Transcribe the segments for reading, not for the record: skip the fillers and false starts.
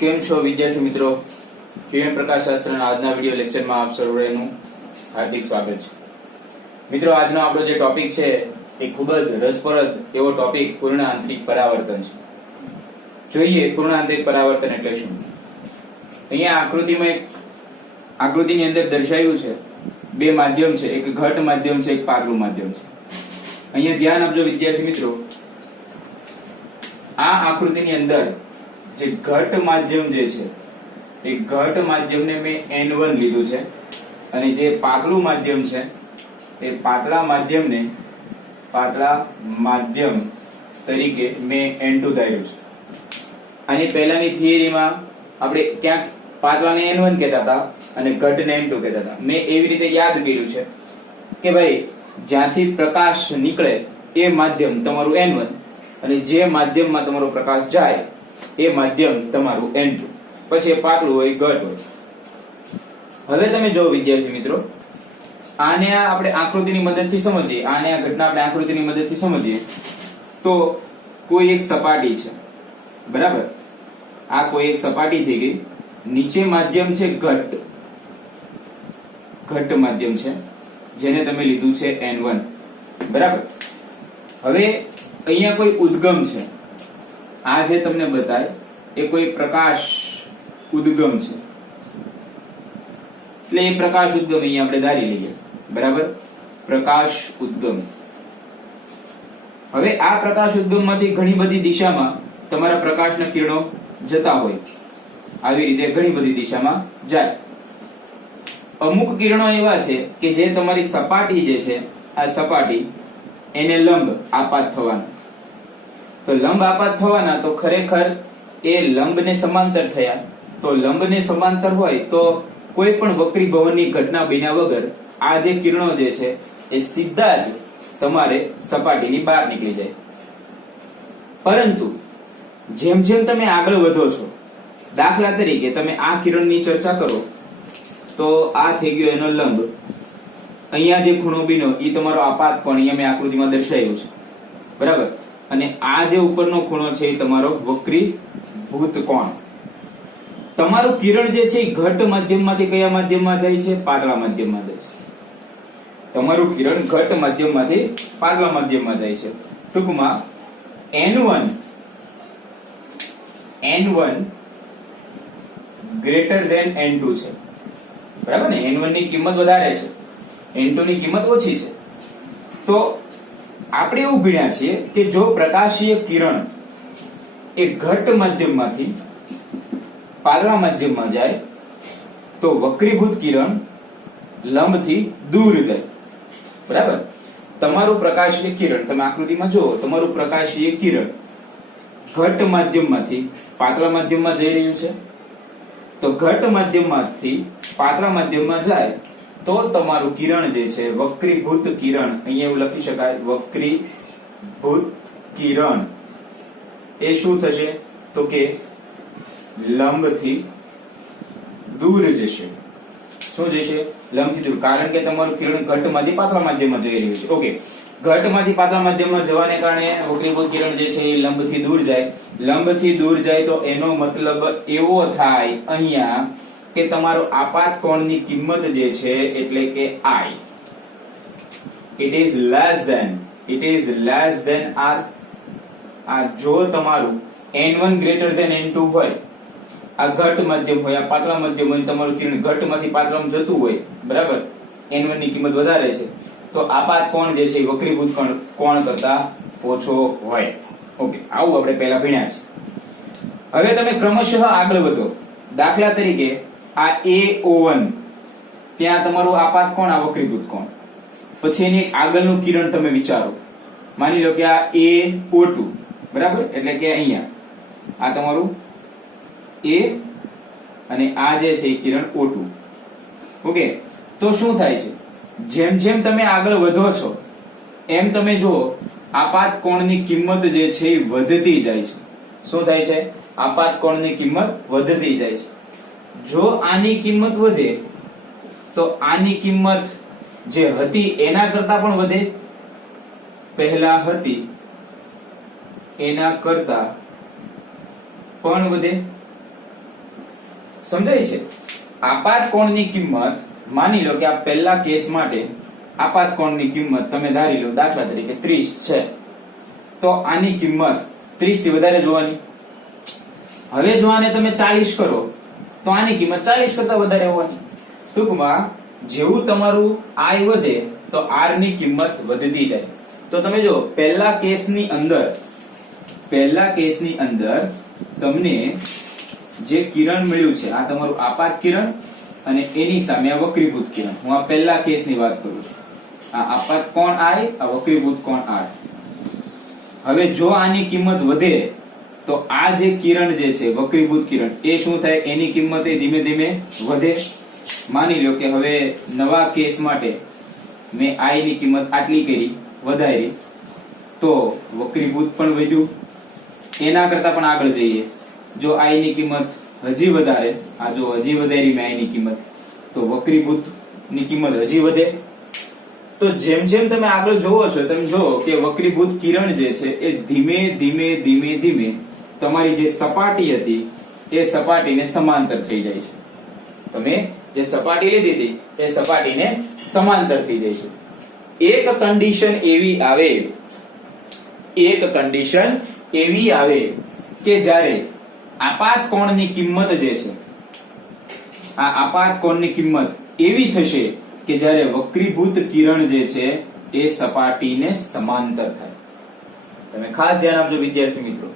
કેમ છો વિદ્યાર્થી મિત્રો? કિરણ પ્રકાશ શાસ્ત્રના આજના વિડિયો લેક્ચરમાં આપ સર્વેનું હાર્દિક સ્વાગત છે. મિત્રો, આજનો આપણો જે ટોપિક છે એ ખૂબ જ રસપ્રદ એવો ટોપિક પૂર્ણ આંતરિક પરાવર્તન છે. જોઈએ પૂર્ણ આંતરિક પરાવર્તન એટલે શું. અહીંયા આકૃતિની અંદર દર્શાવ્યું છે બે માધ્યમ છે, એક ઘટ માધ્યમ છે, એક પાતળું માધ્યમ છે. અહીંયા ધ્યાન આપજો વિદ્યાર્થી મિત્રો. આ આકૃતિની અંદર જે ઘટ માધ્યમ જે છે એ ઘટ માધ્યમને મેં N1 લીધું છે અને જે પાતળું માધ્યમ છે એ પાતળા માધ્યમ તરીકે મેં N2 ધાર્યું છે. આની પહેલાની થિયરીમાં આપણે ક્યાંક પાતળાને N1 કહેતા હતા અને ઘટને N2 કહેતા હતા. મેં એવી રીતે યાદ કર્યું છે કે ભાઈ જ્યાંથી પ્રકાશ નીકળે એ માધ્યમ તમારું N1 અને જે માધ્યમમાં તમારો પ્રકાશ જાય એ માધ્યમ તમારું N2. પછી પાતળું હોય, ઘટ હોય. હવે તમે જો વિદ્યાર્થી મિત્રો, આને આપણે આકૃતિની મદદથી સમજીએ, આને આ ઘટના આપણે આકૃતિની મદદથી સમજીએ તો કોઈ એક સપાટી છે, બરાબર? આ કોઈ એક સપાટી થઈ ગઈ. નીચે માધ્યમ છે ઘટ માધ્યમ છે જેને તમે લીધું છે N1, બરાબર? હવે અહીંયા કોઈ ઉદ્ગમ છે. આ જે તમને બતાય એ કોઈ પ્રકાશ ઉદ્ગમ છે, એટલે એ પ્રકાશ ઉદ્ગમ અહીંયા આપણે ધારી લઈએ, બરાબર? પ્રકાશ ઉદ્ગમ. હવે આ પ્રકાશ ઉદ્ગમમાંથી ઘણી બધી દિશામાં તમારા પ્રકાશના કિરણો જતા હોય, આવી રીતે ઘણી બધી દિશામાં જાય. અમુક કિરણો એવા છે કે જે તમારી સપાટી જે છે આ સપાટી એને લંબ આપાત થવાના. તો લંબ આપાત થવાના તો ખરેખર એ લંબને સમાંતર થયા. તો લંબને સમાંતર હોય તો કોઈ પણ વક્રીભવનની ઘટના બન્યા વગર આ જે કિરણો જે છે એ સીધા જ તમારે સપાટીની બહાર નીકળી જાય. પરંતુ જેમ જેમ તમે આગળ વધો છો, દાખલા તરીકે તમે આ કિરણની ચર્ચા કરો તો આ થઈ ગયો એનો લંબ. અહીંયા જે ખૂણો બન્યો એ તમારો આપાત કોણ અહીંયા મેં આકૃતિમાં દર્શાવ્યું છે, બરાબર? અને આ જે ઉપરનો ખૂણો છે એ તમારો વક્રીભૂત કોણ. તમારું કિરણ જે છે એ ઘટ માધ્યમમાંથી કયા માધ્યમમાં જાય છે? પાતળા માધ્યમમાં જાય છે. તમારું કિરણ ઘટ માધ્યમમાંથી પાતળા માધ્યમમાં જાય છે. ટૂંકમાં N1 ગ્રેટર ધેન N2 છે, બરાબર ને? N1 ની કિંમત વધારે છે, N2 ની કિંમત ઓછી છે. તો આપણે એવું ભણ્યા છીએ કે જો પ્રકાશીય કિરણ એ ઘટ માધ્યમમાંથી પાતળા માધ્યમમાં જાય તો વક્રીભૂત કિરણ લંબથી દૂર જાય, બરાબર? તમારું પ્રકાશીય કિરણ તમે આકૃતિમાં જુઓ, તમારું પ્રકાશીય કિરણ ઘટ માધ્યમમાંથી પાતળા માધ્યમમાં જઈ રહ્યું છે. તો ઘટ માધ્યમમાંથી પાતળા માધ્યમમાં જાય તો તમારું કિરણ જે છે વક્રીભૂત કિરણ, અહીંયા એવું લખી શકાય વક્રીભૂત કિરણ એ શું થશે તો કે લંબથી દૂર જશે. શું જશે? લંબથી દૂર. કારણ કે તમારું કિરણ ઘટમાંથી પાતળા માધ્યમમાં જઈ રહ્યું છે. ઓકે, ઘટમાંથી પાતળા માધ્યમમાં જવાને કારણે વક્રીભૂત કિરણ જે છે એ લંબથી દૂર જાય. લંબથી દૂર જાય તો એનો મતલબ એવો થાય અહીંયા કે તમારો આપાત કોણની કિંમત જે છે એટલે કે I it is less than R. આ જો તમારું N1 greater than N2 હોય, આ ઘટ માધ્યમ હોય, આ પાતળા માધ્યમ હોય, તમારું કિરણ ઘટમાંથી પાતળામાં જતું હોય, બરાબર? N1 ની કિંમત વધારે છે તો આપાત કોણ જે છે વક્રીભૂત કોણ કરતા ઓછો હોય. ઓકે, આવું આપણે પહેલા ભણ્યા છે. હવે તમે ક્રમશઃ આગળ વધો. દાખલા તરીકે આ AO1 ત્યાં તમારું આપાત કોણ, આ વક્રીભૂત કોણ. પછી એની આગળનું કિરણ તમે વિચારો. માની લો કે આ AO2, બરાબર? એટલે કે અહીંયા આ તમારું A અને આ જે છે કિરણ O2. ઓકે, તો શું થાય છે? જેમ જેમ તમે આગળ વધો છો એમ તમે જુઓ આપાત કોણની કિંમત જે છે એ વધતી જાય છે. શું થાય છે? આપાત કોણની કિંમત વધતી જાય છે. જો આની કિંમત વધે તો આની કિંમત જે હતી એના કરતા પણ વધે. પહેલા હતી એના કરતા પણ વધે, સમજાય છે? આપાત કોણની કિંમત માની લો કે આ પહેલા કેસ માટે આપાત કોણની કિંમત તમે ધારી લો દાખલા તરીકે 30 છે, તો આની કિંમત 30 થી વધારે જોવાની. હવે જો આને તમે 40 કરો તો આની કિંમત 40 કરતા વધારે હોવાની. ટૂંકમાં જેવું તમારું I વધે તો R ની કિંમત વધતી જાય. તો તમે જો પહેલા કેસની અંદર તમને જે કિરણ મળ્યું છે આ તમારું આપાત કિરણ અને એની સામે આ વક્રીભૂત કિરણ. હું આ પહેલા કેસની વાત કરું છું. આ આપાત કોણ I, આ વક્રીભૂત કોણ R. હવે જો આની કિંમત વધે તો આ જે કિરણ જે છે વક્રીભૂત કિરણ એ શું થાય, એની કિંમત એ ધીમે ધીમે વધે. માની લો કે હવે નવા કેસ માટે મેં I ની કિંમત આટલી કરી, વધારી, તો વક્રીભૂત પણ વધ્યું. એના કરતા પણ આગળ જઈએ, જો I ની કિંમત હજી વધારે, આ જો હજી વધારી મેં I ની કિંમત, તો વક્રીભૂત ની કિંમત હજી વધે. તો જેમ જેમ તમે આગળ જોવો છો તમે જો કે વક્રીભૂત કિરણ જે છે એ ધીમે ધીમે ધીમે ધીમે તમારી જે સપાટી હતી એ સપાટીને સમાંતર થઈ જાય છે. તમે જે સપાટી લીધી હતી એ સપાટીને સમાંતર થઈ જાય છે. એક કન્ડિશન એવી આવે કે જ્યારે આપાત કોણની કિંમત જે છે આ આપાત કોણની કિંમત એવી થશે કે જ્યારે વક્રીભૂત કિરણ જે છે એ સપાટીને સમાંતર થાય. તમે ખાસ ધ્યાન આપજો વિદ્યાર્થી મિત્રો,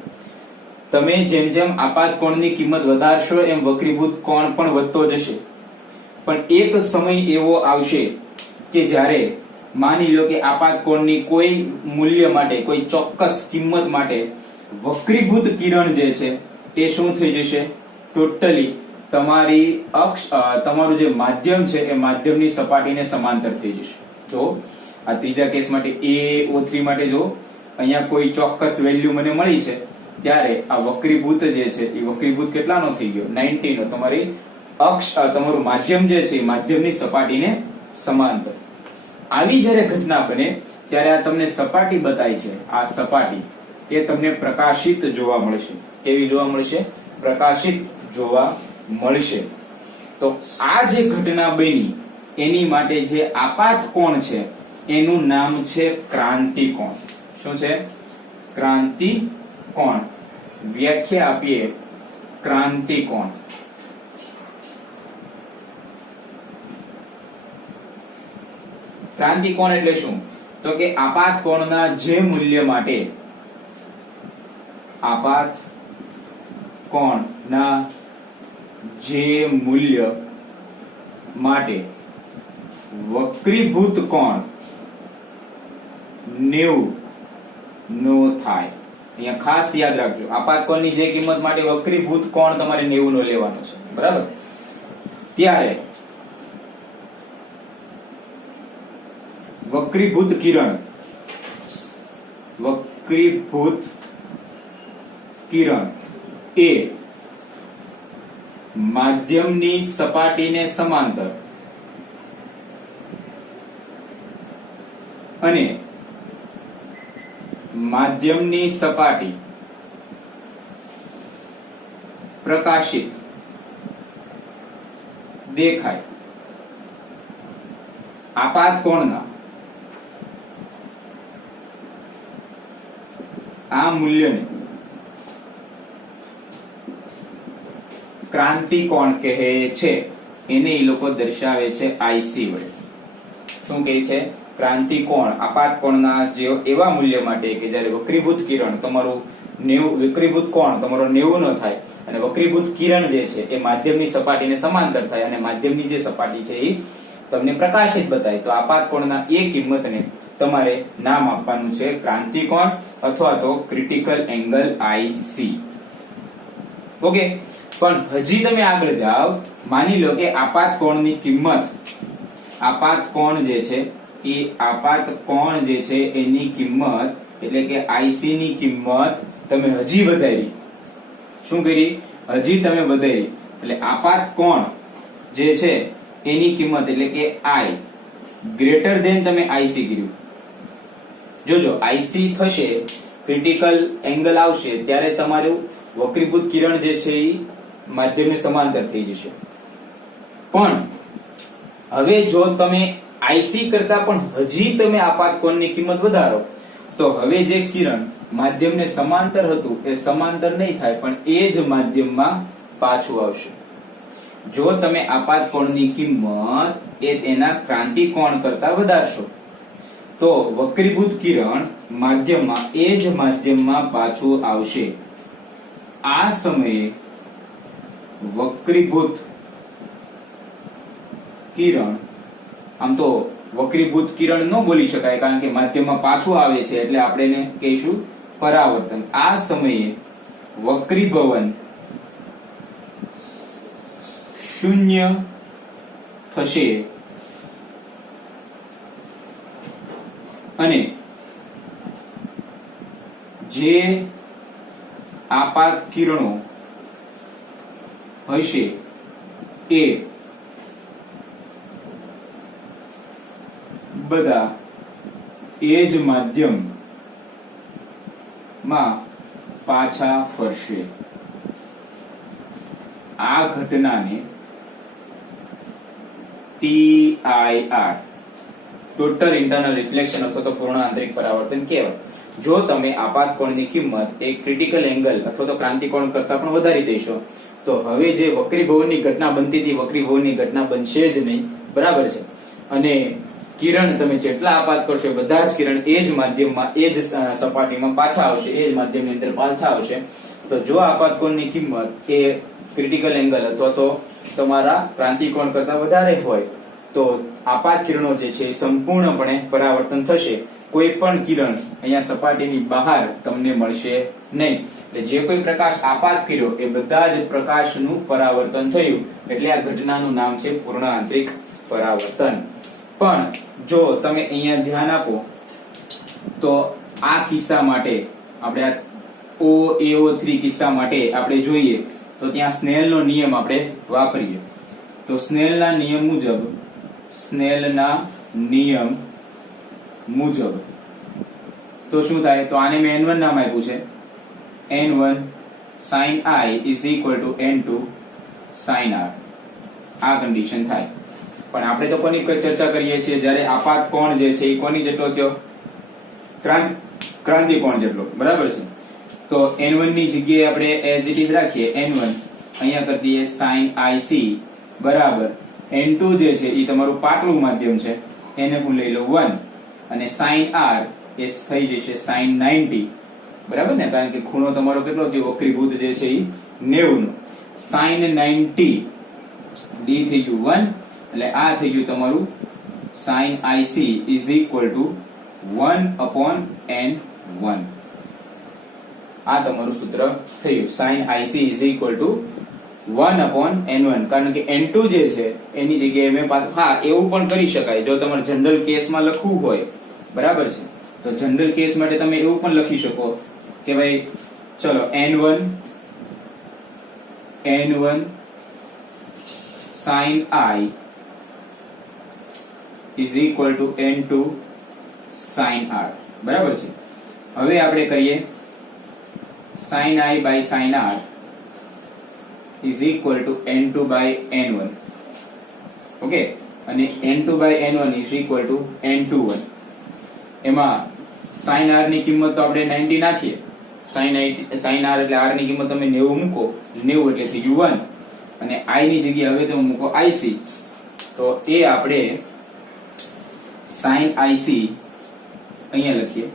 તમે જેમ જેમ આપાત કોણની કિંમત વધારશો એમ વક્રીભૂત કોણ પણ વધતો જશે. પણ એક સમય એવો આવશે કે જ્યારે માની લો કે આપાત કોણની કોઈ મૂલ્ય માટે, કોઈ ચોક્કસ કિંમત માટે વક્રીભૂત કિરણ જે છે એ શું થઈ જશે, ટોટલી તમારી અક્ષ, તમારું જે માધ્યમ છે એ માધ્યમની સપાટીને સમાંતર થઈ જશે. જો આ ત્રીજા કેસ માટે AO3 માટે જો અહીંયા કોઈ ચોક્કસ વેલ્યુ મને મળી છે, ત્યારે આ વક્રીભૂત જે છે એ વક્રીભૂત કેટલાનો થઈ ગયો, 90 નો. તમારી અક્ષ, તમારું માધ્યમ જે છે એ માધ્યમની સપાટીને સમાંતર. આવી જ્યારે ઘટના બને ત્યારે આ તમને સપાટી બતાય છે, આ સપાટી એ તમને પ્રકાશિત જોવા મળશે. કેવી જોવા મળશે? પ્રકાશિત જોવા મળશે. તો આ જે ઘટના બની એની માટે જે આપાત કોણ છે એનું નામ છે ક્રાંતિ કોણ. શું છે? ક્રાંતિ કોણ. વ્યાખ્યા આપીએ ક્રાંતિ કોણ. ક્રાંતિ કોણ એટલે શું? તો કે આપાત કોણના જે મૂલ્ય માટે, આપાત કોણના જે મૂલ્ય માટે વક્રીભૂત કોણ 90 નો થાય. અહીંયા ખાસ યાદ રાખજો, આપાત કોણની જે કિંમત માટે વક્રીભૂત કોણ તમારે 90 નો લેવાનો છે, બરાબર? ત્યારે વક્રીભૂત કિરણ એ માધ્યમની સપાટીને સમાંતર અને માધ્યમની સપાટી પ્રકાશિત દેખાય. આપાત કોણના આ મૂલ્યને ક્રાંતિ કોણ કહે છે. એને એ લોકો દર્શાવે છે IC વડે. શું કહે છે? ક્રાંતિ કોણ આપાત કોણના જે એવા મૂલ્ય માટે કે જ્યારે વક્રીભૂત કિરણ તમારું 90, વક્રીભૂત કોણ તમારો 90 નો થાય અને વક્રીભૂત કિરણ જે છે એ માધ્યમની સપાટીને સમાંતર થાય અને માધ્યમની જે સપાટી છે એ તમને પ્રકાશિત બતાય. તો આપાત કોણના એ કિંમતને તમારે નામ આપવાનું છે ક્રાંતિ કોણ અથવા તો ક્રિટિકલ એંગલ IC. ઓકે, પણ હજી તમે આગળ જાઓ, માની લો કે આપાત કોણની કિંમત, આપાત કોણ જે છે એ આપાત કોણ જે છે એની કિંમત એટલે કે IC ની કિંમત તમે હજી વધારી. શું કરી? હજી તમે વધારી એટલે આપાત કોણ જે છે એની કિંમત એટલે કે I ગ્રેટર ધેન તમે IC કર્યું. જોજો IC થશે, ક્રિટિકલ એંગલ આવશે ત્યારે તમારું વક્રીભૂત કિરણ જે છે એ માધ્યમને સમાંતર થઈ જશે. પણ હવે જો તમે આઈસી કરતા પણ હજી તમે આપાત કોણની કિંમત વધારો તો હવે જે કિરણ માધ્યમને સમાંતર હતું એ સમાંતર નહીં થાય, પણ એ જ માધ્યમમાં પાછું આવશે. જો તમે આપાત કોણની કિંમત એ તેના ક્રાંતિ કોણ કરતા વધારશો તો વક્રીભૂત કિરણ માધ્યમમાં એ જ માધ્યમમાં પાછું આવશે. આ સમયે વક્રીભૂત કિરણ, આમ તો વક્રીભૂત કિરણ ન બોલી શકાય કારણ કે માધ્યમમાં પાછું આવે છે એટલે આપણે એને કહીશું પરાવર્તન. આ સમયે વક્રીભવન શૂન્ય થશે અને જે આપાત કિરણો હશે એ બધા એ જ માધ્યમમાં પાછા ફરશે. આ ઘટનાને TIR ટોટલ ઇન્ટરનલ રિફ્લેક્શન અથવા તો પૂર્ણ આંતરિક પરાવર્તન કહેવાય. જો તમે આપાત કોણની કિંમત એક ક્રિટિકલ એંગલ અથવા તો ક્રાંતિ કોણ કરતા પણ વધારી દેશો તો હવે જે વક્રીભવનની ઘટના બનતી હતી વક્રીભવનની ઘટના બનશે જ નહીં. બરાબર છે. અને કિરણ તમે જેટલા આપાત કરશો બધા જ કિરણ એ જ માધ્યમમાં એ જ સપાટીમાં પાછા આવશે, એ જ માધ્યમની અંદર પાછા આવશે. તો જો આપાત કોણની કિંમત એ ક્રિટિકલ એંગલ અથવા તો તમારા ક્રાંતિ કોણ કરતા વધારે હોય તો આપાત કિરણો જે છે સંપૂર્ણપણે પરાવર્તન થશે. કોઈ પણ કિરણ અહીંયા સપાટીની બહાર તમને મળશે નહીં. એટલે જે કોઈ પ્રકાશ આપાત કર્યો એ બધા જ પ્રકાશનું પરાવર્તન થયું એટલે આ ઘટનાનું નામ છે પૂર્ણ આંતરિક પરાવર્તન. પણ જો તમે અહીંયા ધ્યાન આપો તો આ કિસ્સા માટે આપણે આ OAO3 કિસ્સા માટે આપણે જોઈએ તો ત્યાં સ્નેલનો નિયમ આપણે વાપરીએ તો સ્નેલના નિયમ મુજબ તો શું થાય? તો આને મેં n1 નામ આપ્યું છે. n1 sin I is equal to n2 sin R. આ કન્ડિશન થાય. પણ આપણે તો કોની ચર્ચા કરીએ છીએ જ્યારે આપાત કોણ જે છે એ કોની જેટલો થયો? ક્રાંતિ કોણ જેટલો. બરાબર છે. તો n1 ની જગ્યાએ આપણે as it is રાખીએ. n1 અહીંયા કરી દઈએ sin IC બરાબર n2 જે છે એ તમારું પાતળું માધ્યમ છે એને હું લઈ લઉં 1 અને sin R એ થઈ જશે sin 90. બરાબર ને? કારણ કે ખૂણો તમારો કેટલો થયો? વક્રીભૂત જે છે એ 90 નો. sin 90 d થઈ ગયું 1 એટલે આ થઈ ગયું તમારું sin IC is equal to 1/n1. આ તમારું સૂત્ર થયું. sin IC is equal to 1/n1. કારણ કે n2 જે છે એની જગ્યાએ મેં હા એવું પણ કરી શકાય જો તમારે જનરલ કેસમાં લખવું હોય. બરાબર છે. તો જનરલ કેસ માટે તમે એવું પણ લખી શકો કે ભાઈ ચલો n1 sin I is equal to n2 sin R. બરાબર છે. હવે આપણે કરીએ sin I by sin R is equal to n2 by n1. Okay. અને n2 by n1 is equal to n21. એમાં sin R ની કિંમત તો આપણે 90 નાખીએ. sin R એટલે R ની કિંમત તમે 90 મૂકો. 90 એટલે થઈ ગયું 1 અને I ની જગ્યાએ હવે તમે મૂકો IC. તો એ આપણે sin IC અહીંયા લખીએ.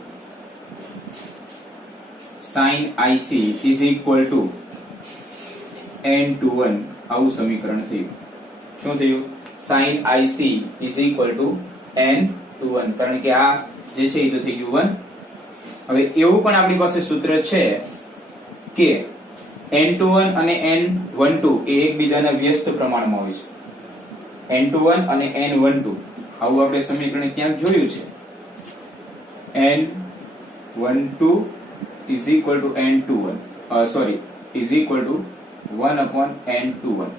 sin IC is equal to n21. આવું સમીકરણ થયું. શું થયું? sin IC is equal to n21. કારણ કે આ જે છે એ તો થઈ ગયું 1. હવે એવું પણ આપણી પાસે સૂત્ર છે કે n21 અને n12 એ એકબીજાના વ્યસ્ત પ્રમાણમાં હોય છે. n21 અને n12 આવું આપણે સમીકરણ ક્યાંક જોયું છે. n12 is equal to n21 is equal to 1/n21.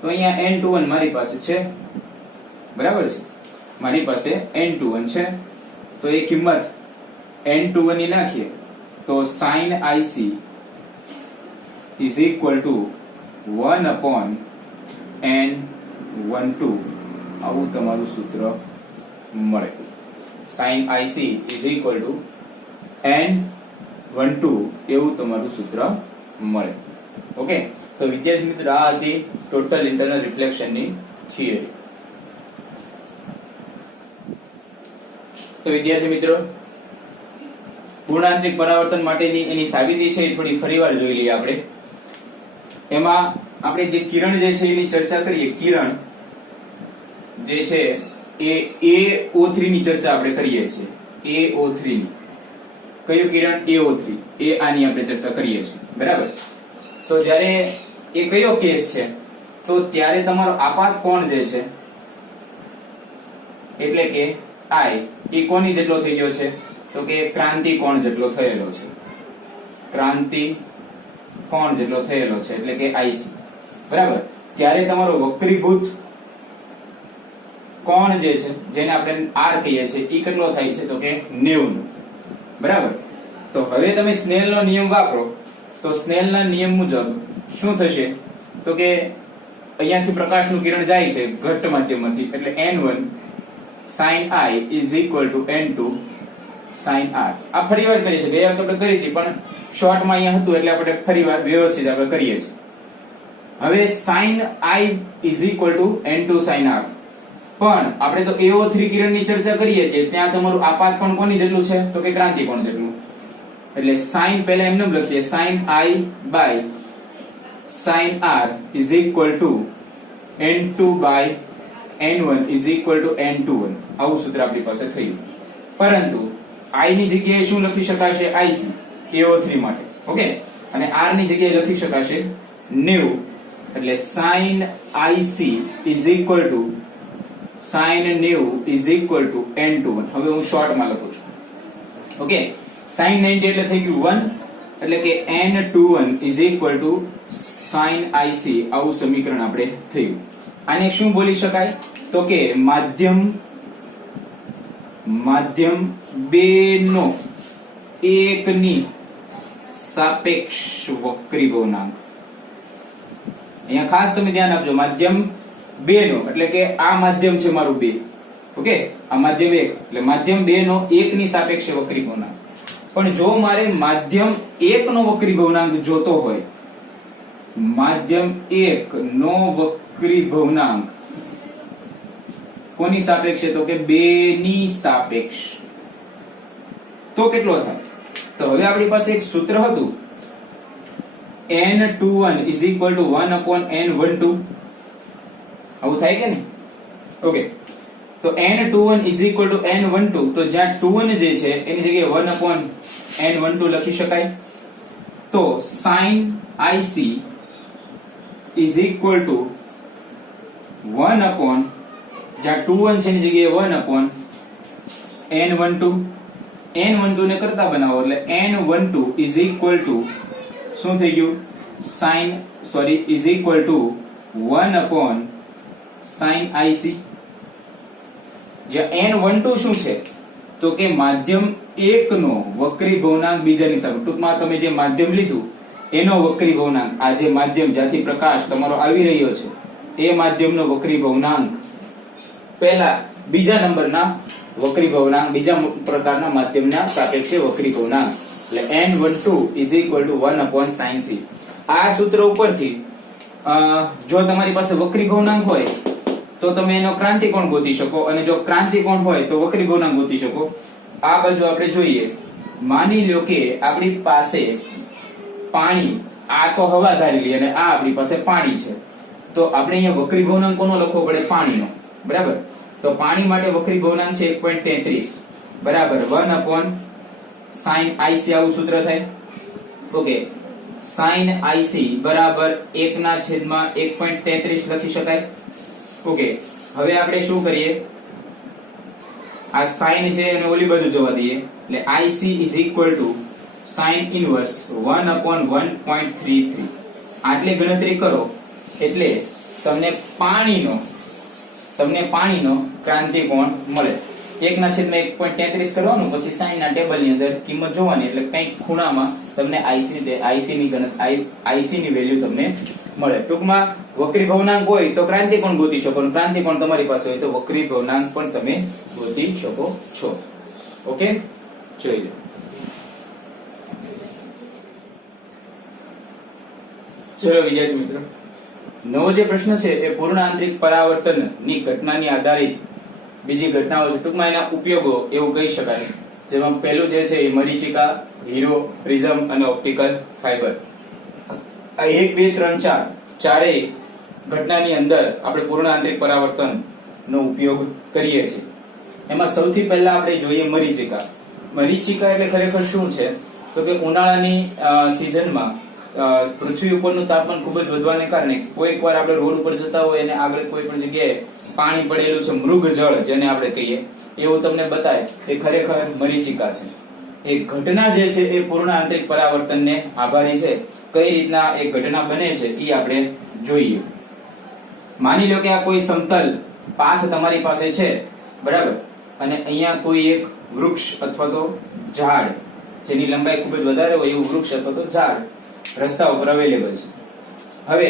તો અહીંયા n21 મારી પાસે છે. બરાબર છે. મારી પાસે n21 છે તો એ કિંમત n21 ની નાખીએ તો sin IC is equal to 1/n12 આવું તમારું સૂત્ર મળે. sin IC n12 એવું તમારું સૂત્ર મળે. ઓકે, તો વિદ્યાર્થી મિત્રો આ હતી ટોટલ ઇન્ટરનલ રિફ્લેક્શનની થિયરી. તો વિદ્યાર્થી મિત્રો પૂર્ણાંતરિક પરાવર્તન માટેની એની સાબિતી છે એ થોડી ફરીવાર જોઈ લઈએ આપણે. એમાં આપણે જે કિરણ જે છે એની ચર્ચા કરીએ. કિરણ જે છે એ AO3 ની ચર્ચા આપણે કરીએ છીએ. AO3 ની કયું કિરણ? AO3 એ આની આપણે ચર્ચા કરીએ છીએ, બરાબર. તો જ્યારે એ કયો કેસ છે? તો ત્યારે તમારો આપાત કોણ જે છે એટલે કે I એ કોની જેટલો થઈ ગયો છે? તો કે ક્રાંતિ કોણ જેટલો થયેલો છે. ક્રાંતિ કોણ જેટલો થયેલો છે એટલે કે IC, બરાબર. ત્યારે તમારો વક્રીભૂત કોણ જે છે જેને આપણે R કહીએ છીએ એ કેટલો થાય છે? તો કે 90, બરાબર. તો હવે તમે સ્નેલનો નિયમ વાપરો તો સ્નેલના નિયમ મુજબ શું થશે? તો કે અહીંયાથી પ્રકાશનું કિરણ જાય છે ઘટ્ટ માધ્યમમાંથી, એટલે N1 sin I is equal to N2 sin R. આ ફરીવાર કરીએ છીએ. ગયા વખતે આપણે કરી હતી પણ શોર્ટમાં અહીંયા હતું એટલે આપણે ફરીવાર વ્યવસ્થિત આપણે કરીએ છીએ. હવે sin I is equal to N2 sin R. પણ આપણે તો AO3 કિરણની ચર્ચા કરીએ છીએ ત્યાં તમારું આપાત કોણ કોની જેટલું છે? તો કે ક્રાંતિ કોણ જેટલું. એટલે sin પહેલા એમને લખીએ sin I by sin R is equal to N2 by N1 is equal to N21. આવું સૂત્ર આપણી પાસે થયું. પરંતુ I ની જગ્યાએ શું લખી શકાશે? IC AO3 માટે. ઓકે, અને R ની જગ્યાએ લખી શકાશે 90. એટલે sin IC is equal to sin 90 is equal to N21. હવે હું શોર્ટમાં લખું છું. ઓકે, sin 90 એટલે થઈ ગયું 1, એટલે કે N21 is equal to sin IC. આવું સમીકરણ આપણે થયું. આને શું બોલી શકાય? તો કે માધ્યમ 2 નો 1 ની સાપેક્ષ વક્રીભવનાંક. અહીંયા ખાસ તમે ધ્યાન આપજો, માધ્યમ 2 નો એટલે કે આ માધ્યમ છે મારું 2. ઓકે, આ માધ્યમ 1 એટલે માધ્યમ 2 નો 1 ની સાપેક્ષે વક્રીભવનાંક. પણ જો મારે માધ્યમ 1 નો વક્રીભવનાંક જોતો હોય, માધ્યમ 1 નો વક્રીભવનાંક કોની સાપેક્ષે? તો કે 2 ની સાપેક્ષ. તો કેટલો થાય? તો હવે આપણી પાસે એક સૂત્ર હતું N21 is equal to 1/n12. આવું થાય કે નહીં? ઓકે, તો N21 is equal to N12. તો જ્યાં 21 જે છે એની જગ્યાએ 1/n12 લખી શકાય. તો sin IC is equal to 1/, જ્યાં 21 છે એની જગ્યાએ 1/n12. n12 ને કરતા બનાવો એટલે n12 is equal to શું થઈ ગયું? is equal to 1/sin IC. જ્યાં n12 શું છે? તો કે માધ્યમ 1 નો વક્રીભવનાંક બીજાની સામે. ટૂંકમાં તમે જે માધ્યમ લીધું એનો વક્રીભવનાંક, આ જે માધ્યમ જ્યાંથી પ્રકાશ તમારો આવી રહ્યો છે એ માધ્યમનો વક્રીભવનાંક પહેલા બીજા નંબરના વક્રીભવનાંક, બીજા પ્રકારના માધ્યમના સાપેક્ષે વક્રીભવનાંક. એટલે n12 is equal to 1/sin C. આ સૂત્ર ઉપરથી જો તમારી પાસે વક્રીભવનાંક હોય તો તમે એનો ક્રાંતિકોણ ગોતી શકો, અને જો ક્રાંતિકોણ હોય તો વક્રીભવનાંક ગોતી શકો. આ બાજુ આપણે જોઈએ, માની લો કે આપણી પાસે પાણી, આ તો હવા ધારેલી અને આ આપણી પાસે પાણી છે. તો આપણે અહીંયા વક્રીભવનાંક કોનો લખવો પડે? પાણીનો, બરાબર. તો પાણી માટે વક્રીભવનાંક છે 1.33 બરાબર 1/sin IC. આવું સૂત્ર થાય. ઓકે, sin IC બરાબર 1/1.33 લખી શકાય. ઓકે, હવે આપણે શું કરીએ? આ sin છે અને ઓલી બાજુ જવા દઈએ, એટલે IC is equal to sin inverse 1/1.33. આટલી ગણતરી કરો એટલે તમને પાણીનો ક્રાંતિકોણ મળે. 1/1.33 કરવાનું, પછી sin ના ટેબલની અંદર કિંમત જોવાની, એટલે કંઈક ખૂણામાં તમને આઈસી ની વેલ્યુ તમને મળે. ટૂંકમાં વક્રી ભવનાંક હોય તો ક્રાંતિ કોણ ગોતી શકો, ક્રાંતિ કોણ તમારી પાસે હોય તો વક્રી ભવનાંક પણ તમે ગોતી શકો છો. ઓકે, જોઈ લો. ચલો વિદ્યાર્થી મિત્રો, નવો જે પ્રશ્ન છે એ પૂર્ણ આંતરિક પરાવર્તન ની ઘટનાની આધારિત બીજી ઘટનાઓ છે. ટૂંકમાં એના ઉપયોગો એવું કહી શકાય. જેમાં પહેલું જે છે એ મરીચિકા, હીરો, પ્રિઝમ અને ઓપ્ટિકલ ફાઈબર. આ 1 2 3 4 ચારેય ઘટનાની અંદર આપણે પૂર્ણ આંતરિક પરાવર્તન નો ઉપયોગ કરીએ છીએ. એમાં સૌથી પહેલા આપણે જોઈએ મરીચિકા. મરીચિકા એટલે ખરેખર શું છે તો કે ઉનાળાની સિઝનમાં પૃથ્વી ઉપરનું તાપમાન ખૂબ જ વધવાને કારણે કોઈક વાર આપણે રોડ ઉપર જતા હોય અને આગળ કોઈ પણ જગ્યાએ પાણી પડેલું છે, મૃગજળ જેને આપણે કહીએ, એવું તમને બતાય એ ખરેખર મરીચિકા છે. એ ઘટના જે છે એ પૂર્ણ આંતરિક પરાવર્તનને આભારી છે. કઈ રીતના એ ઘટના બને છે એ આપણે જોઈએ. માની લો કે આ કોઈ સમતલ પાથ તમારી પાસે છે, બરાબર, અને અહીંયા કોઈ એક વૃક્ષ અથવા તો ઝાડ જેની લંબાઈ ખૂબ જ વધારે હોય એવું વૃક્ષ અથવા તો ઝાડ રસ્તા ઉપર અવેલેબલ છે. હવે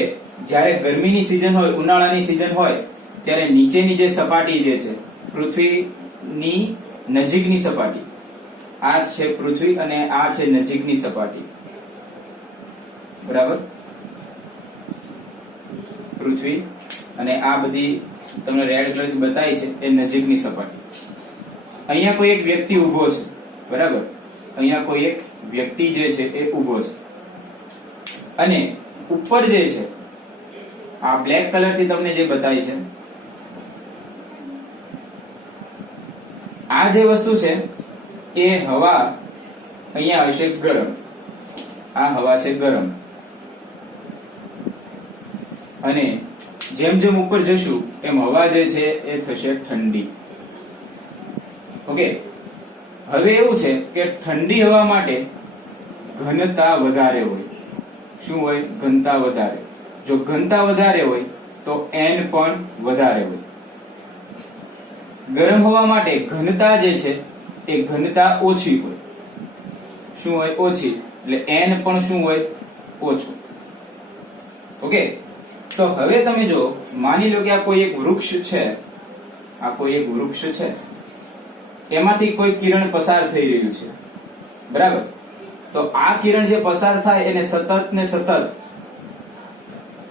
જ્યારે ગરમીની સિઝન હોય, ઉનાળાની સિઝન હોય, ત્યારે નીચેની જે સપાટી જે છે પૃથ્વીની નજીકની સપાટી, આ છે પૃથ્વી અને આ છે નજીકની સપાટી, બરાબર, પૃથ્વી અને આ બધી તમને રેડ કલરથી બતાવી છે એ નજીકની સપાટી. અહીંયા કોઈ એક વ્યક્તિ ઉભો છે, બરાબર, અહીંયા કોઈ એક વ્યક્તિ જે છે એ ઉભો છે અને ઉપર જે છે આ બ્લેક કલરથી તમને જે બતાવી છે આ જે વસ્તુ છે એ હવા અહીંયા હશે ગરમ, આ હવા છે ગરમ, અને જેમ જેમ ઉપર જશું એમ હવા જે છે એ થશે ઠંડી. ઓકે, હવે એવું છે કે ઠંડી હવા માટે ઘનતા વધારે હોય. શું હોય? ઘનતા વધારે. જો ઘનતા વધારે હોય તો n પણ વધારે હોય. ગરમ હવા માટે ઘનતા જે છે એ ઘનતા ઓછી હોય. શું હોય? ઓછી. એટલે n પણ શું હોય? ઓછું. ઓકે, તો હવે તમે જો માની લો કે આ કોઈ એક વૃક્ષ છે, આ કોઈ એક વૃક્ષ છે, એમાંથી કોઈ કિરણ પસાર થઈ રહ્યું છે, બરાબર. તો આ કિરણ જે પસાર થાય એને સતત ને સતત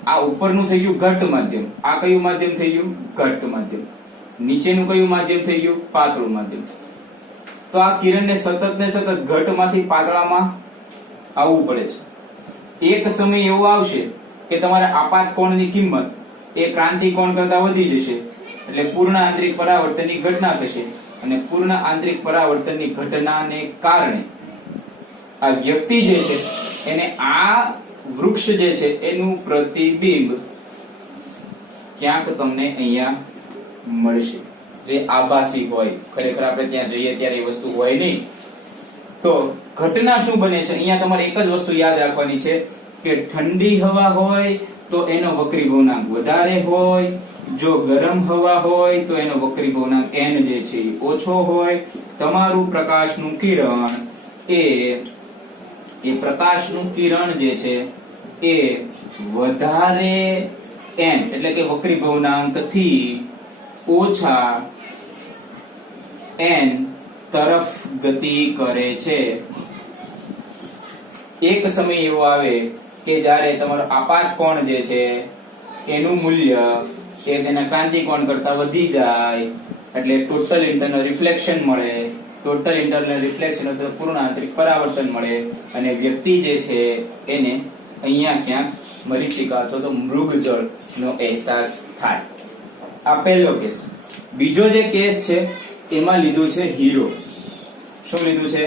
આ ઉપરનું થઈ ગયું ઘટ્ટ માધ્યમ, આ કયું માધ્યમ થઈ ગયું? ઘટ્ટ માધ્યમ. નીચેનું કયું માધ્યમ થઈ ગયું? પાતળું માધ્યમ. તો આ કિરણને સતત ને સતત ઘટમાંથી પાતળામાં આવવું પડે છે. એક સમય એવો આવશે કે તમારા આપાત કોણની કિંમત એ ક્રાંતિ કોણ કરતા વધી જશે, એટલે પૂર્ણ આંતરિક પરાવર્તનની ઘટના થશે. અને પૂર્ણ આંતરિક પરાવર્તનની ઘટનાને કારણે આ વ્યક્તિ જે છે એને આ વૃક્ષ જે છે એનું પ્રતિબિંબ ક્યાંક તમને અહીંયા મળશે, જે આભાસી હોય. ખરેખર આપણે ત્યાં જઈએ ત્યારે એ વસ્તુ હોય નહીં. તો ઘટના શું બને છે? અહીંયા તમારે એક જ વસ્તુ યાદ રાખવાની છે કે ઠંડી હવા હોય તો એનો વક્રી ભવનાંક વધારે હોય, જો ગરમ હવા હોય તો એનો વક્રી ભવનાંક n જે છે ઓછો હોય. તમારું પ્રકાશનું કિરણ એ પ્રકાશનું કિરણ જે છે એ વધારે n એટલે કે વક્રી ભવનાંક થી ઓછા n તરફ ગતિ કરે છે. એક સમય એવો આવે કે જ્યારે તમારો આપાત કોણ જે છે એનું મૂલ્ય એ તેના ક્રાંતિ કોણ કરતા વધી જાય, એટલે ટોટલ ઇન્ટરનલ રિફ્લેક્શન મળે. ટોટલ ઇન્ટરનલ રિફ્લેક્શન એટલે પૂર્ણ આંતરિક પરાવર્તન મળે અને વ્યક્તિ જે છે એને અહીંયા ક્યાંક મરીચિકા અથવા તો મૃગજળ નો અહેસાસ થાય. આ પહેલો કેસ. બીજો જે કેસ છે એમાં લીધું છે હીરો. શું લીધું છે?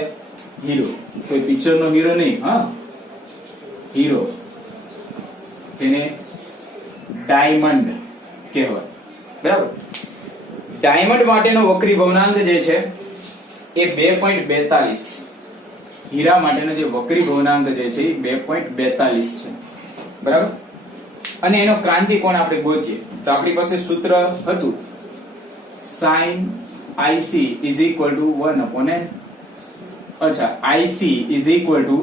હીરો. કોઈ પિક્ચર નો હીરો નહીં, હા, હીરો, જેને ડાયમંડ કહેવાય, બરાબર. ડાયમંડ માટેનો વક્રી ભવનાંક જે છે એ 2.42. હીરા માટેનો જે વક્રી ભવનાંક જે છે એ 2.42 છે, બરાબર. અને એનો ક્રાંતિ કોણ આપણે ગોતીએ તો આપણી પાસે સૂત્ર હતું sin IC is equal to 1/n. અચ્છા, IC is equal to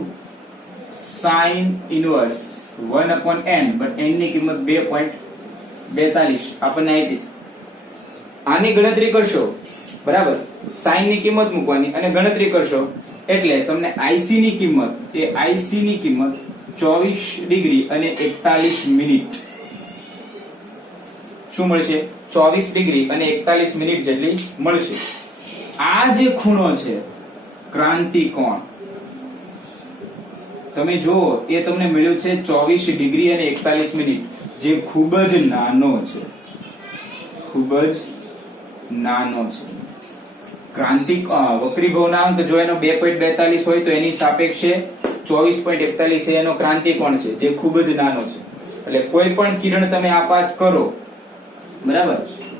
sine inverse 1/n, but n ની કિંમત 2.42 આપણને આપી છે. આની ગણતરી કરશો, બરાબર, સાઇન ની કિંમત મૂકવાની અને ગણતરી કરશો એટલે તમને IC ની કિંમત 24 ડિગ્રી અને 41 મિનિટ શું મળશે? 24 ડિગ્રી અને 41 મિનિટ જેટલી મળશે. આ જે ખૂણો છે ક્રાંતિ કોણ, તમે જુઓ એ તમને મળ્યું છે 24 ડિગ્રી અને 41 મિનિટ, જે ખૂબ જ નાનો છે, ખૂબ જ નાનો છે. ક્રાંતિ વક્રી ભવનાંક જો એનો 2.42 હોય તો એની સાપેક્ષે 24.41 એનો ક્રાંતિ કોણ છે, જે ખૂબ જ નાનો છે. એટલે કોઈ પણ કિરણ તમે આપાત કરો, બરાબર,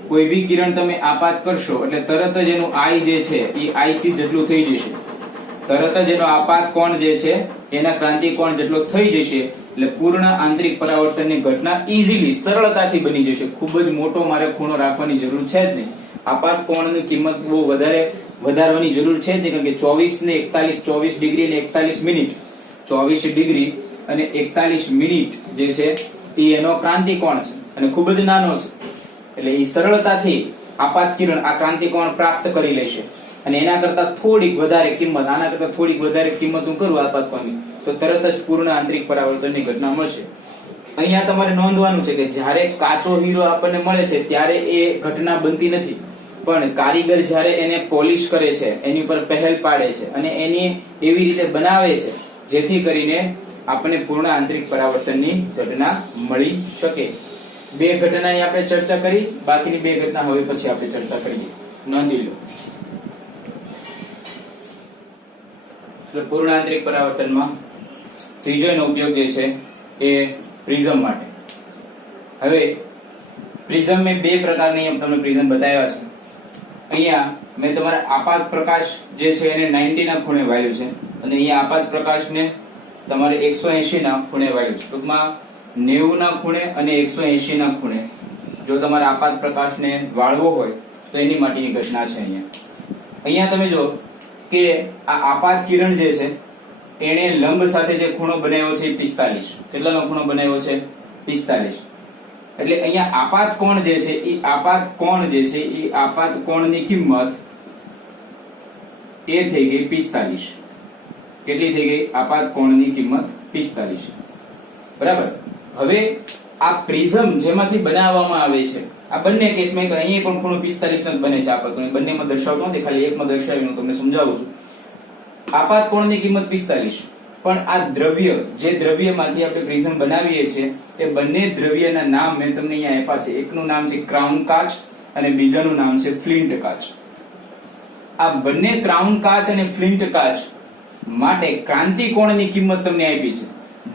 કોઈ બી કિરણ તમે આપાત કરશો એટલે તરત જ એનું I જે છે એ IC જેટલું થઈ જશે. તરત જ એનો આપાત કોણ જે છે એના ક્રાંતિ કોણ જેટલો થઈ જશે. એટલે પૂર્ણ આંતરિક પરાવર્તનની ઘટના ઈઝીલી, સરળતાથી બની જશે. ખૂબ જ મોટો મારે ખૂણો રાખવાની જરૂર છે જ નહીં. આપાત કોણની કિંમત બહુ વધારવાની જરૂર છે જ નહીં, કારણ કે 24 ને 41, 24 ડિગ્રી અને 41 મિનિટ, 24 ડિગ્રી અને 41 મિનિટ જે છે એ એનો ક્રાંતિ કોણ છે અને ખૂબ જ નાનો છે. એટલે એ સરળતાથી આપાત કિરણ આ ક્રાંતિ કોણ પ્રાપ્ત કરી લેશે. અને એના કરતા થોડીક વધારે કિંમત, આના કરતા થોડીક વધારે કિંમત હું કરું આપાત કોણની, તો તરત જ પૂર્ણ આંતરિક પરાવર્તનની ઘટના મળશે. અહીંયા તમારે નોંધવાનું છે કે જ્યારે કાચો હીરો આપણને મળે છે ત્યારે એ ઘટના બનતી નથી, પણ કારીગર જ્યારે એને પોલિશ કરે છે, એની પર પહેલ પાડે છે અને એની એવી રીતે બનાવે છે જેથી કરીને આપણને પૂર્ણ આંતરિક પરાવર્તનની ઘટના મળી શકે. બે ઘટનાની આપણે ચર્ચા કરી, બાકીની બે ઘટના હવે પછી આપણે ચર્ચા કરીએ. નોંધી લો. પૂર્ણ આંતરિક પરાવર્તનમાં ત્રીજો એનો ઉપયોગ જે છે એ પ્રિઝમ માટે. હવે પ્રિઝમ મેં બે પ્રકારની તમને પ્રિઝમ બતાવ્યા છે. અહીંયા મેં તમારા આપાત પ્રકાશ જે છે એને 90 ના ખૂણે વાળ્યું છે અને અહીંયા આપાત પ્રકાશને તમારે 180 ના ખૂણે વાળ્યું છે. ટૂંકમાં 90 ના ખૂણે અને 180 ના ખૂણે જો તમારે આપાત પ્રકાશને વાળવો હોય તો એની માટેની ઘટના છે. અહીંયા તમે જો કે આ આપાત કિરણ જે છે એને લંબ સાથે જે ખૂણો બનાવ્યો છે 45. કેટલાનો ખૂણો બનાવ્યો છે? 45. એટલે અહીંયા આપાત કોણ જે છે એ આપાત કોણની કિંમત એ થઈ ગઈ 45. કેટલી થઈ ગઈ? આપાત કોણની કિંમત 45. બરાબર. હવે આ પ્રિઝમ જેમાંથી બનાવવામાં આવે છે, આ બંને કેસમાં અહીંયા પણ ખૂણો 45 નો જ બને છે. આપાત કોણ બંનેમાં દર્શાવતો નથી, ખાલી એકમાં દર્શાવીને હું તમને સમજાવું છું. આપાત કોણની કિંમત 45, પણ આ દ્રવ્ય, જે દ્રવ્યમાંથી આપણે પ્રિઝમ બનાવીએ છીએ એ બંને દ્રવ્યના નામ મેં તમને અહીંયા આપ્યા છે. એકનું નામ છે ક્રાઉન કાચ અને બીજાનું નામ છે ફ્લિન્ટ કાચ. આ બંને ક્રાઉન કાચ અને ફ્લિન્ટ કાચ માટે ક્રાંતિ કોણની કિંમત તમને આપી છે.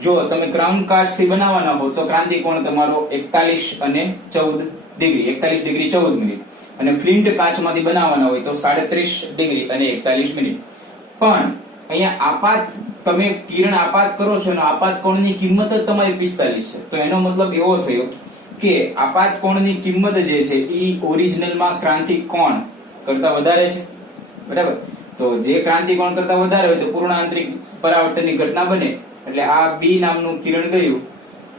જો તમે ક્રાઉન કાચ થી બનાવવાના હો તો ક્રાંતિ કોણ તમારો 41 અને 14 ડિગ્રી, 41 ડિગ્રી 14 મિનિટ, અને ફ્લિન્ટ કાચમાંથી બનાવવાના હોય તો 37 ડિગ્રી અને 41 મિનિટ. પણ અહીંયા આપાત તમે કિરણ આપાત કરો છો અને આપાત કોણની કિંમત જ તમારી 45 છે. તો એનો મતલબ એવો થયો કે આપાત કોણની કિંમત જે છે એ ઓરિજિનલમાં ક્રાંતિ કોણ કરતા વધારે છે. બરાબર. તો જે ક્રાંતિ કોણ કરતા વધારે હોય તો પૂર્ણ આંતરિક પરાવર્તનની ઘટના બને. એટલે આ બી નામનું કિરણ ગયું,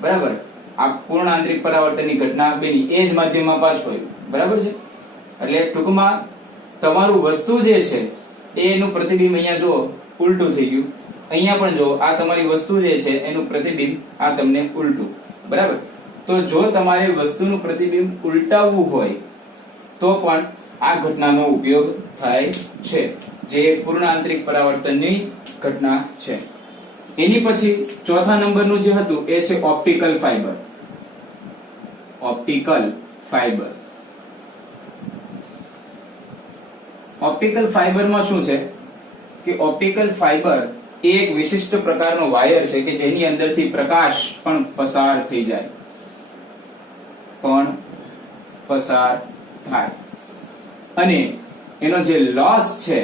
બરાબર, આ પૂર્ણ આંતરિક પરાવર્તનની ઘટના બની. એ જ માધ્યમમાં પાછું આવ્યું. બરાબર છે. એટલે ટૂંકમાં તમારું વસ્તુ જે છે એનું પ્રતિબિંબ અહીંયા જો ઉલટું થઈ ગયું. અહીંયા પણ જો આ તમારી વસ્તુ જે છે એનું પ્રતિબિંબ આ તમને ઉલટું. બરાબર. તો જો તમારે વસ્તુનું પ્રતિબિંબ ઉલટાવવું હોય તો પણ આ ઘટનાનો ઉપયોગ થાય છે, જે પૂર્ણ આંતરિક પરાવર્તનની ઘટના છે. એની પછી ચોથા નંબરનું જે હતું એ છે optical fibre. Optical fibre. Optical ફાઇબરમાં શું છે કે ઓપ્ટિકલ ફાઇબર એ એક વિશિષ્ટ પ્રકારનો વાયર છે કે જેની અંદરથી પ્રકાશ પણ પસાર થઈ જાય, અને એનો જે લોસ છે,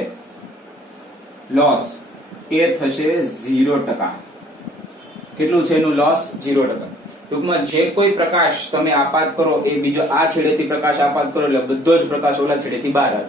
લોસ એ થશે 0%. કેટલું છે એનું લોસ? 0%. ટૂંકમાં જે કોઈ પ્રકાશ તમે આપાત કરો એ બીજો આ છેડેથી પ્રકાશ આપાત કરો એટલે બધો જ પ્રકાશ ઓલા છેડેથી બહાર આવે.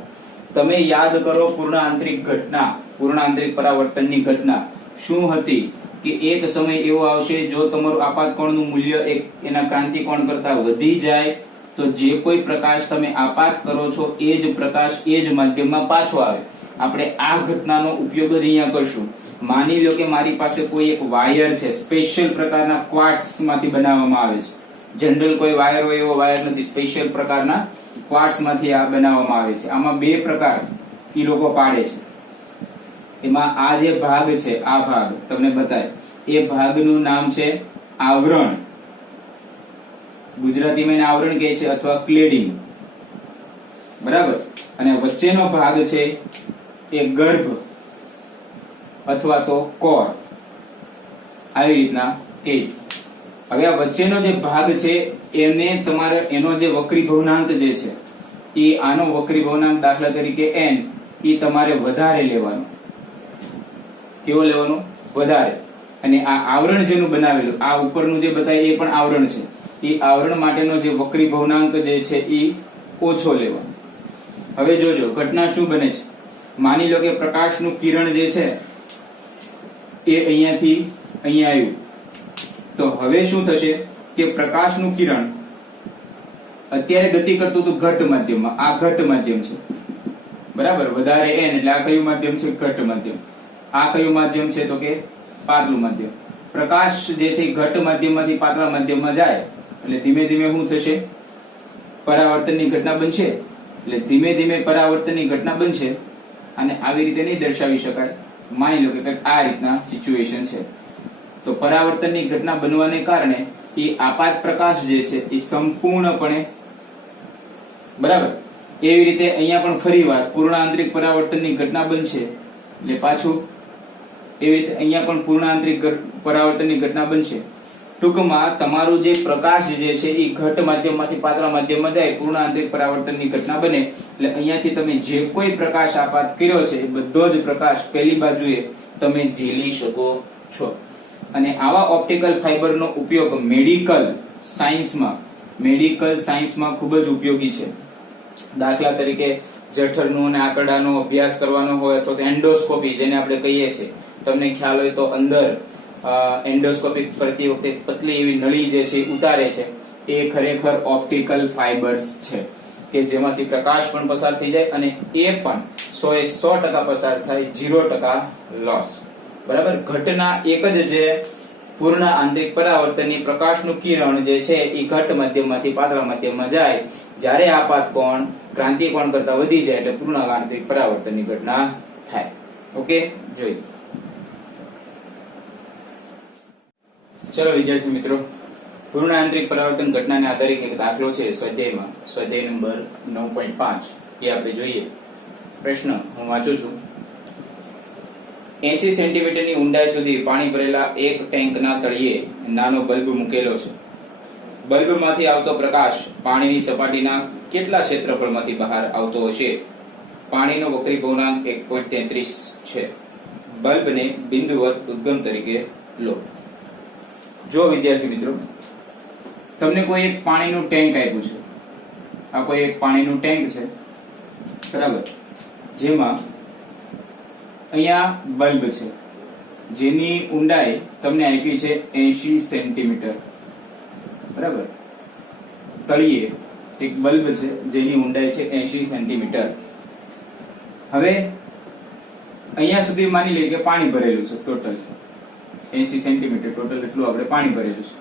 તમે યાદ કરો પૂર્ણ આંતરિક ઘટના, પૂર્ણ આંતરિક પરાવર્તનની ઘટના શું હતી? કે એક સમય એવો આવશે જો તમારું આપાત કોણનું મૂલ્ય એના ક્રાંતિ કોણ કરતા વધી જાય તો જે કોઈ પ્રકાશ તમે આપાત કરો છો એ જ પ્રકાશ એ જ માધ્યમમાં પાછો આવે. આપણે આ ઘટનાનો ઉપયોગ જ અહીંયા કરશું. માની લો કે મારી પાસે કોઈ એક વાયર છે, સ્પેશિયલ પ્રકારના ક્વાર્ટસ માંથી બનાવવામાં આવે છે. જનરલ કોઈ વાયર હોય એવો વાયર નથી, સ્પેશિયલ પ્રકારના ક્વાર્ટસ માંથી આ બનાવવામાં આવે છે. આમાં બે પ્રકાર ઈ લોકો પાડે છે. એમાં આ જે ભાગ છે, આ ભાગ તમને બતાય, એ ભાગનું નામ છે આવરણ. ગુજરાતીમાં એને આવરણ કહે છે અથવા ક્લેડિંગ, બરાબર. અને વચ્ચેનો ભાગ છે એ ગર્ભ અથવા તો કોર, આવી રીતના કહે છે. હવે આ વચ્ચેનો જે ભાગ છે એને તમારે એનો જે વક્રી ભવનાંક જે છે એ આનો વક્રી ભવનાંક દાખલા તરીકે n એ તમારે વધારે લેવાનો. કેવો લેવાનો? વધારે. અને આ આવરણ જેનું બનાવેલું, આ ઉપરનું જે બતાય એ પણ આવરણ છે, એ આવરણ માટેનો જે વક્રી ભવનાંક જે છે એ ઓછો લેવાનો. હવે જોજો ઘટના શું બને છે. માની લો કે પ્રકાશનું કિરણ જે છે એ અહીંયાથી અહીંયા આવ્યું, તો હવે શું થશે કે પ્રકાશનું કિરણ અત્યારે ગતિ કરતું હતું ઘટ માધ્યમમાં. આ ઘટ માધ્યમ છે, બરાબર. વધારે n એટલે આ કયું માધ્યમ છે? ઘટ માધ્યમ. આ કયું માધ્યમ છે? તો કે પાતળું માધ્યમ. પ્રકાશ જે છે ઘટ માધ્યમમાંથી પાતળા માધ્યમમાં જાય એટલે ધીમે ધીમે શું થશે? પરાવર્તનની ઘટના બનશે. એટલે ધીમે ધીમે પરાવર્તનની ઘટના બનશે. અને આવી રીતે નહીં દર્શાવી શકાય. માની લો કે કંઈક આ રીતના સિચ્યુએશન છે, તો પરાવર્તનની ઘટના બનવાને કારણે એ આપાત પ્રકાશ જે છે એ સંપૂર્ણપણે, બરાબર. એવી રીતે અહીંયા પણ ફરીવાર પૂર્ણ આંતરિક પરાવર્તનની ઘટના બનશે. એટલે પાછું એવી રીતે અહીંયા પણ પૂર્ણ આંતરિક પરાવર્તનની ઘટના બનશે. ટૂંકમાં તમારું જે પ્રકાશ જે છે એ ઘટ માધ્યમમાંથી પાતળા માધ્યમમાં જાય, પૂર્ણ આંતરિક પરાવર્તનની ઘટના બને. એટલે અહીંયાથી તમે જે કોઈ પ્રકાશ આપાત કર્યો છે એ બધો જ પ્રકાશ પહેલી બાજુએ તમે ઝીલી શકો છો. અને આવા ઓપ્ટિકલ ફાઇબરનો ઉપયોગ મેડિકલ સાયન્સમાં ખૂબ જ ઉપયોગી છે. દાખલા તરીકે જઠરનો અને આંતરડાનો અભ્યાસ કરવાનો હોય અથવા તો એન્ડોસ્કોપી જેને આપણે કહીએ છીએ, તમને ખ્યાલ હોય તો અંદર એન્ડોસ્કોપી કરતી વખતે પતલી એવી નળી જે છે ઉતારે છે, એ ખરેખર ઓપ્ટિકલ ફાઇબર્સ છે કે જેમાંથી પ્રકાશ પણ પસાર થઈ જાય અને એ પણ 100% પસાર થાય, 0% લોસ. બરાબર. ઘટના એક જ છે, પૂર્ણ આંતરિક પરાવર્તનની પ્રકાશનું કિરણ જે છે એ ઘટ માધ્યમમાંથી પાતળા માધ્યમમાં જાય. જ્યારે આપાત કોણ ક્રાંતિ કોણ કરતા વધી જાય એટલે પૂર્ણ આંતરિક પરાવર્તનની ઘટના થાય. ઓકે, જોઈએ. ચલો વિદ્યાર્થી મિત્રો, પૂર્ણ આંતરિક પરાવર્તન ઘટનાને આધારિત એક દાખલો છે સ્વાધ્યાયમાં, સ્વાધ્યાય નંબર 9.5 એ આપણે જોઈએ. પ્રશ્ન હું વાંચું છું. 80 સેન્ટીમીટરની ઊંડાઈ સુધી પાણી ભરેલા એક ટેન્કના તળિયે નાનો બલ્બ મૂકેલો છે. બલ્બમાંથી આવતો પ્રકાશ પાણીની સપાટીના કેટલા ક્ષેત્રફળમાંથી બહાર આવતો હશે? પાણીનો વક્રી ભવનાંક 1.33 છે. બલ્બને બિંદુવત ઉદ્ગમ તરીકે લો. જો વિદ્યાર્થી મિત્રો, તમને કોઈ એક પાણીનું ટેન્ક આપ્યું છે. આ કોઈ એક પાણીનું ટેન્ક છે, બરાબર. જેમાં અહીંયા બલ્બ છે જેની ઊંડાઈ તમને આપી છે 80 સેન્ટીમીટર, બરાબર. તળિયે એક બલ્બ છે જેની ઊંડાઈ છે 80 સેન્ટીમીટર. હવે અહીંયા સુધી માની લઈએ કે પાણી ભરેલું છે, ટોટલ 80 સેન્ટીમીટર ટોટલ એટલું આપણે પાણી ભરેલું છે.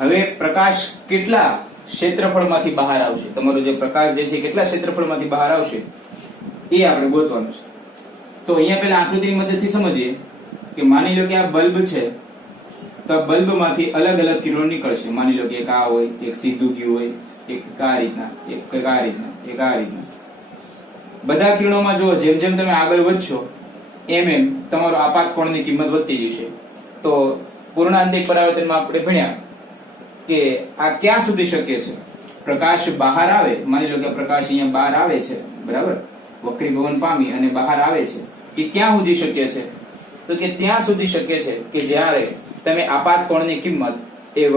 હવે પ્રકાશ કેટલા ક્ષેત્રફળમાંથી બહાર આવશે? તમારો જે પ્રકાશ જે છે કેટલા ક્ષેત્રફળમાંથી બહાર આવશે એ આપણે ગોતવાનું છે. તો અહીંયા પેલા આકૃતિની મદદથી સમજીએ કે માની લો કે આ બલ્બ છે, તો બલ્બમાંથી અલગ અલગ કિરણો નીકળશે. માની લો કે એક આ હોય, એક સીધું ગયું હોય, એક આ રીતના, એક આ રીતના, એક આ રીતના. બધા કિરણોમાં જો જેમ જેમ તમે આગળ વધશો એમ એમ તમારો આપાત કોણની કિંમત વધતી જશે. તો પૂર્ણ આંતરિક પરાવર્તનમાં આપણે ભણ્યા કે આ ક્યાં સુધી શક્ય છે? પ્રકાશ બહાર આવે, માની લો કે પ્રકાશ અહીંયા બહાર આવે છે, બરાબર, વક્રીભવન પામી અને બહાર આવે છે, એ ક્યાં સુધી શક્ય છે? તો કે ત્યાં સુધી શક્ય છે કે જ્યારે તમે આપાત કોણની કિંમત એ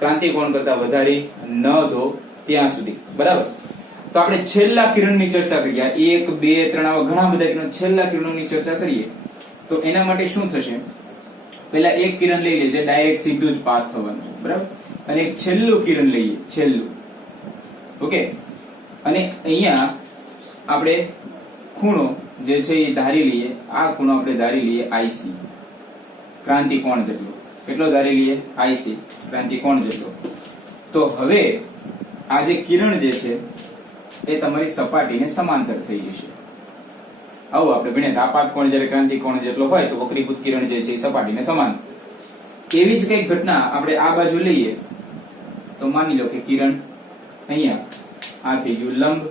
ક્રાંતિ કોણ કરતા વધારી ન દો ત્યાં સુધી, બરાબર. તો આપણે છેલ્લા કિરણની ચર્ચા કરીએ, 1, 2, 3 આવા ઘણા બધા કિરણો, છેલ્લા કિરણોની ચર્ચા કરીએ તો એના માટે શું થશે પેલા એક કિરણ લઈ લે જે ડાયરેક્ટ સીધું જ પાસ થવાનું છે, બરાબર, અને એક છેલ્લું કિરણ લઈએ, છેલ્લું, ઓકે, અને અહીંયા આપણે ખૂણો જે છે એ ધારી લઈએ, આ ખૂણો આપણે ધારી લઈએ આઈસી, ક્રાંતિ કોણ જેટલો. કેટલો ધારી લઈએ? આઈસી, ક્રાંતિ કોણ જેટલો. તો હવે આ જે કિરણ જે છે એ તમારી સપાટીને સમાંતર થઈ જશે. આવું આપણે ભણ્યા આપાત કોણ જ્યારે ક્રાંતિ કોણ જેટલો હોય તો વક્રીભૂત કિરણ જે છે એ સપાટીને સમાંતર. એવી જ કઈક ઘટના આપણે આ બાજુ લઈએ તો માની લો કે કિરણ અહીંયા આ થઈ ગયું લંબ,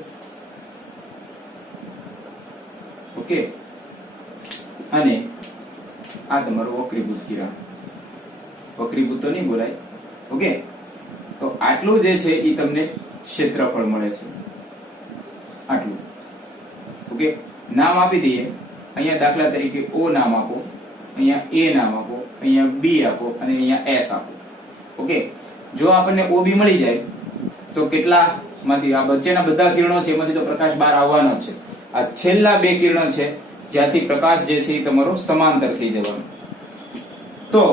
ઓકે, અને આ તમારું વક્રીભૂત કિરણ. વક્રીભૂત તો નહીં બોલાય, ઓકે. તો આટલું જે છે એ તમને ક્ષેત્રફળ મળે છે, આટલું, ઓકે. નામ આપી દઈએ. અહીંયા દાખલા તરીકે O નામ આપો, અહીંયા A નામ આપો, અહીંયા B આપો અને અહીંયા S આપો, ઓકે. જો આપણને OB મળી જાય તો કેટલામાંથી આ વચ્ચેના બધા કિરણો છે એમાંથી તો પ્રકાશ બહાર આવવાનો છે. આ છેલ્લા બે કિરણો છે જ્યાંથી પ્રકાશ જે છે એ તમારો સમાંતર થઈ જવાનો. તો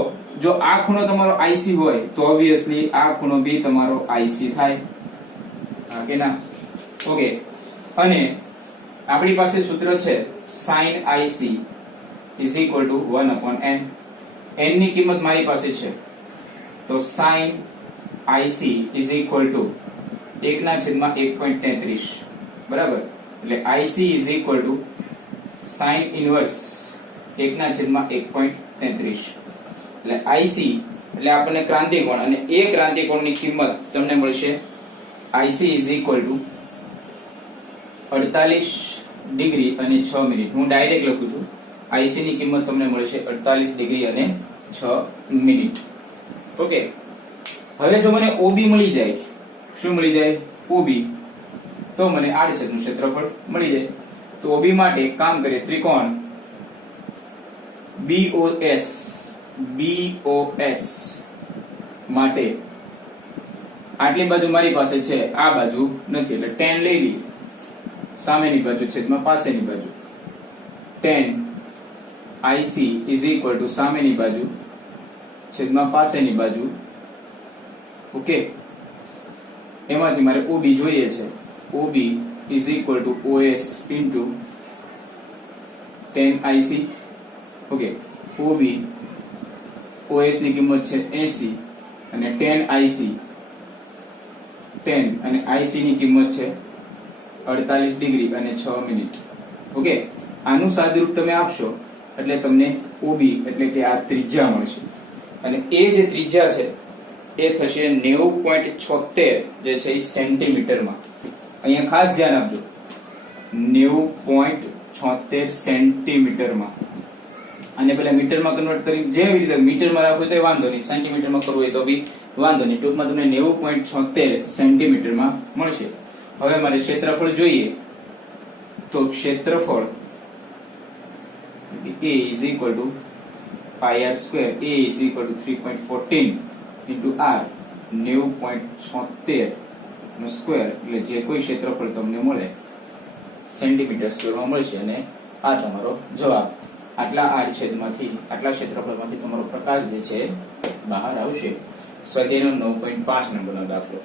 જો આ ખૂણો તમારો IC હોય તો ઓબ્વિયસલી આ ખૂણો બી તમારો IC થાય, હા કે ના, ઓકે. અને આપણી પાસે સૂત્ર છે sin IC is equal to 1/n. n ની કિંમત મારી પાસે છે તો sin IC is equal to 1/1.33, બરાબર. એટલે IC is equal to sin inverse 1/1.33. એટલે IC એટલે આપણને ક્રાંતિકોણ, અને એ ક્રાંતિકોણની કિંમત તમને મળશે IC is equal to 48 degree અને 6 મિનિટ. હું ડાયરેક્ટ લખું છું, IC ની કિંમત તમને મળશે 48 ડિગ્રી અને 6 મિનિટ, ઓકે. હવે જો મને OB મળી જાય, શું મળી જાય? OB, તો મને આડછેદનું ક્ષેત્રફળ મળી જાય. તો OB માટે એક કામ કરીએ, ત્રિકોણ BOS માટે આટલી બાજુ મારી પાસે છે, આ બાજુ નથી, એટલે tan લઈ લઈએ, સામેની બાજુ છેદમાં પાસેની બાજુ. tan IC is equal to સામેની બાજુ છેદમાં પાસેની બાજુ, ઓકે. એમાંથી મારે OB જોઈએ છે. OB is equal to OS into tan IC, okay. OB OS ની કિંમત છે 80 અને tan IC tan અને IC ની કિંમત છે 48 ડિગ્રી અને 6 મિનિટ, ઓકે. આનું સાદુરૂપ તમે આપશો એટલે તમને OB એટલે કે આ ત્રિજ્યા મળશે, અને એ જે ત્રિજ્યા છે એ થશે 90.76 જે છે એ સેન્ટીમીટરમાં. અહીંયા ખાસ ધ્યાન આપજો, 90.76 સેન્ટીમીટરમાં. અને પેલા મીટરમાં કન્વર્ટ કરી જેવી રીતે મીટરમાં રાખવું તો વાંધો નહીં, સેન્ટીમીટરમાં કરવું હોય તો બી વાંધો નહીં. ટૂંકમાં તમને 90.76 સેન્ટીમીટરમાં મળશે. હવે મારે ક્ષેત્રફળ જોઈએ તો ક્ષેત્રફળ A is equal to pi r square. A is equal to 3.14 into r, 90.76 no square, એટલે જે કોઈ ક્ષેત્રફળ તમને મળે સેન્ટીમીટર સ્ક્વેરમાં મળશે. અને આ તમારો જવાબ. આટલા આડછેદમાંથી, આટલા ક્ષેત્રફળમાંથી તમારો પ્રકાશ જે છે બહાર આવશે. સ્વાધ્યાયનો 9.5 નંબરનો દાખલો.